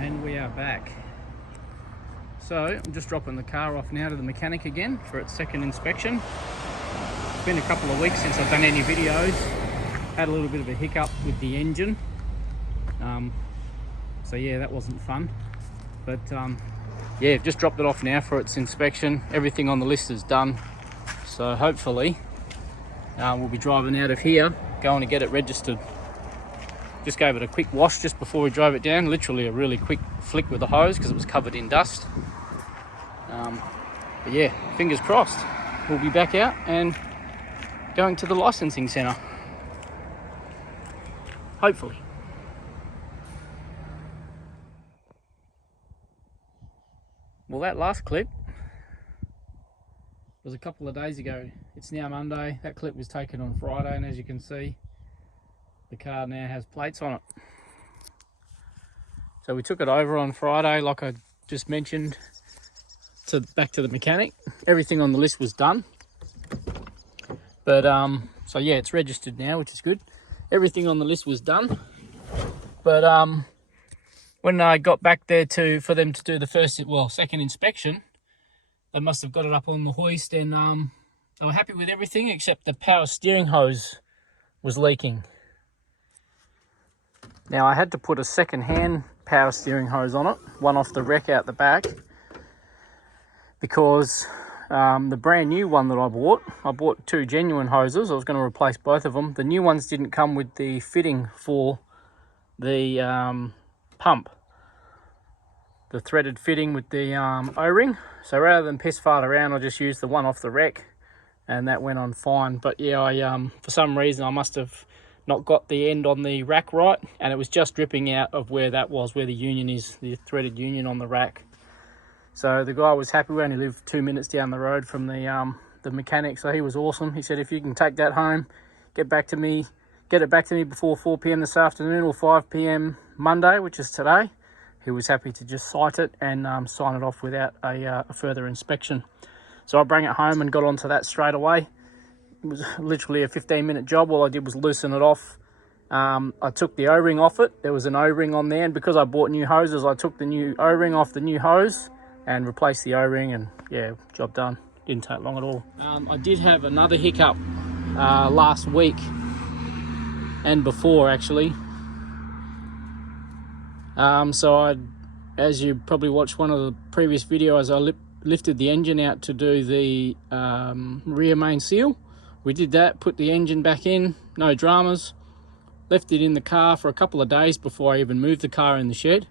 And we are back. So I'm just dropping the car off now to the mechanic again for its second inspection. It's been a couple of weeks since I've done any videos. Had a little bit of a hiccup with the engine. So yeah, that wasn't fun. But yeah, just dropped it off now for its inspection. Everything on the list is done. So hopefully we'll be driving out of here, going to get it registered. Just gave it a quick wash just before we drove it down. Literally a really quick flick with the hose because it was covered in dust. But yeah, fingers crossed. We'll be back out and going to the licensing centre. Hopefully. Well, that last clip was a couple of days ago. It's now Monday. That clip was taken on Friday, and as you can see, the car now has plates on it. So we took it over on Friday, like I just mentioned, back to the mechanic. Everything on the list was done. But so yeah, it's registered now, which is good. Everything on the list was done. But when I got back there for them to do the second inspection, they must have got it up on the hoist, and they were happy with everything except the power steering hose was leaking. Now I had to put a second-hand power steering hose on it, one off the wreck out the back, because the brand new one that I bought two genuine hoses. I was going to replace both of them. The new ones didn't come with the fitting for the pump, the threaded fitting with the O-ring. So rather than piss fart around, I just used the one off the wreck, and that went on fine. But yeah, I for some reason I must have not got the end on the rack right, and it was just dripping out of where the union is, the threaded union on the rack. So the guy was happy. We only live 2 minutes down the road from the mechanic, so he was awesome. He said, if you can take that home, get it back to me before 4 p.m. this afternoon or 5 p.m. Monday, which is today. He was happy to just cite it and sign it off without a further inspection. So I brought it home and got onto that straight away. It was literally a 15-minute job. All I did was loosen it off. I took the O-ring off it. There was an O-ring on there, and because I bought new hoses, I took the new O-ring off the new hose and replaced the O-ring, and yeah, job done. Didn't take long at all. I did have another hiccup last week and before, actually. As you probably watched one of the previous videos, I lifted the engine out to do the rear main seal. We did that, put the engine back in, no dramas. Left it in the car for a couple of days before I even moved the car in the shed.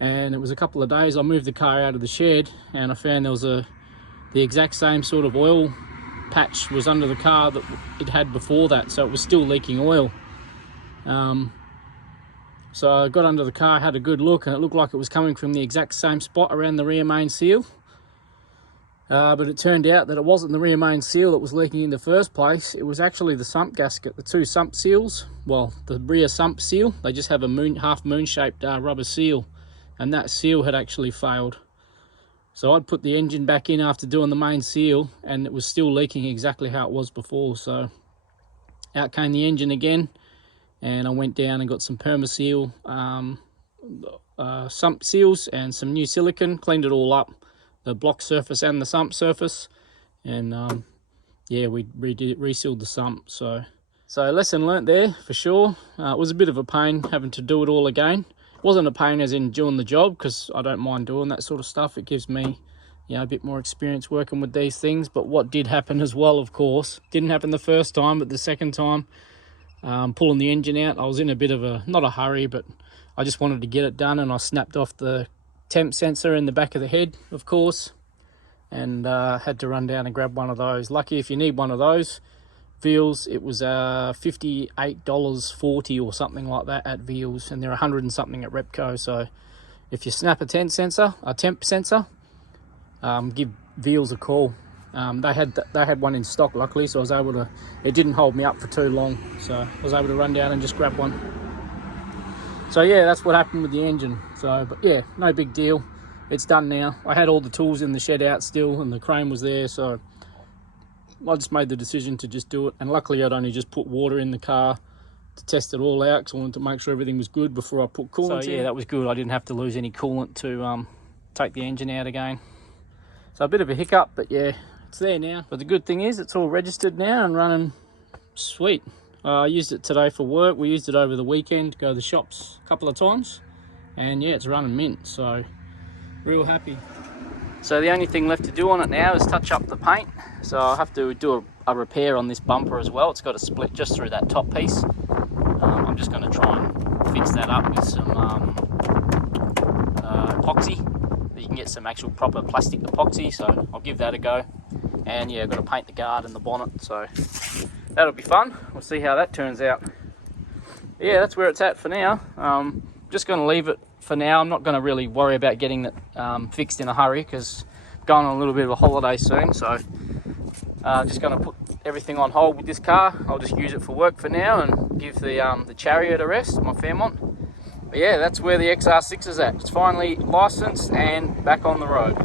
And it was a couple of days I moved the car out of the shed, and I found there was the exact same sort of oil patch was under the car that it had before that, so it was still leaking oil. So I got under the car, had a good look, and it looked like it was coming from the exact same spot around the rear main seal. But it turned out that it wasn't the rear main seal that was leaking in the first place. It was actually the sump gasket, the two sump seals. Well, the rear sump seal, they just have a half moon-shaped rubber seal, and that seal had actually failed. So I'd put the engine back in after doing the main seal, and it was still leaking exactly how it was before. So out came the engine again, and I went down and got some Permaseal sump seals and some new silicone, cleaned it all up, the block surface and the sump surface, and yeah, we resealed the sump. So lesson learnt there for sure. It was a bit of a pain having to do it all again. It wasn't a pain as in doing the job, because I don't mind doing that sort of stuff. It gives me, you know, a bit more experience working with these things. But what did happen as well, of course, didn't happen the first time, but the second time, pulling the engine out, I was in a bit of not a hurry, but I just wanted to get it done, and I snapped off the temp sensor in the back of the head, of course, and had to run down and grab one of those. Lucky if you need one of those. Veals, it was $58.40 or something like that at Veals, and they're 100 and something at Repco. So if you snap a temp sensor, give Veals a call. They had one in stock, luckily, so I was able to. It didn't hold me up for too long, so I was able to run down and just grab one. So yeah, that's what happened with the engine. So, but yeah, no big deal. It's done now. I had all the tools in the shed out still, and the crane was there, so I just made the decision to just do it. And luckily I'd only just put water in the car to test it all out because I wanted to make sure everything was good before I put coolant in. So yeah, that was good. I didn't have to lose any coolant to take the engine out again. So a bit of a hiccup, but yeah, it's there now. But the good thing is it's all registered now and running sweet. I used it today for work. We used it over the weekend to go to the shops a couple of times. And yeah, it's running mint, so real happy. So the only thing left to do on it now is touch up the paint. So I'll have to do a repair on this bumper as well. It's got a split just through that top piece. I'm just going to try and fix that up with some epoxy. You can get some actual proper plastic epoxy, so I'll give that a go. And yeah, I've got to paint the guard and the bonnet, so that'll be fun. We'll see how that turns out. Yeah, that's where it's at for now. Just going to leave it for now. I'm not going to really worry about getting it fixed in a hurry because I'm going on a little bit of a holiday soon, so just going to put everything on hold with this car. I'll just use it for work for now and give the Chariot a rest, my Fairmont. But yeah, that's where the XR6 is at. It's finally licensed and back on the road.